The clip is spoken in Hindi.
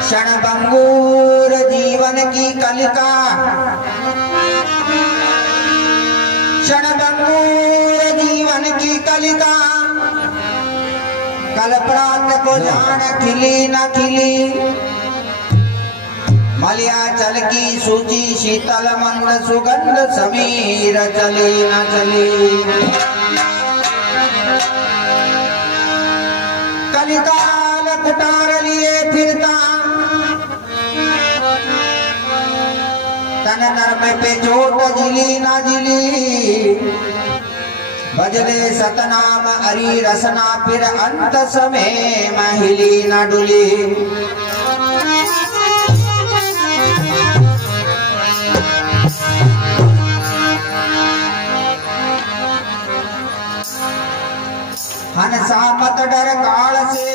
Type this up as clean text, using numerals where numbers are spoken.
क्षणभंगुर जीवन की कलिका, क्षणभंगुर जीवन की कलिका, कल प्रात को जान खिली न खिली, मलयाचल की सूची शीतल मंद सुगंध समीर चली न चली। कलिकाल कुटार लिए फिरता, तन नर्म पे चोट जिली ना जिली, भजले सतनाम हरि रसना फिर अंत समय महिली न डुली। हंसा मत डर काल से,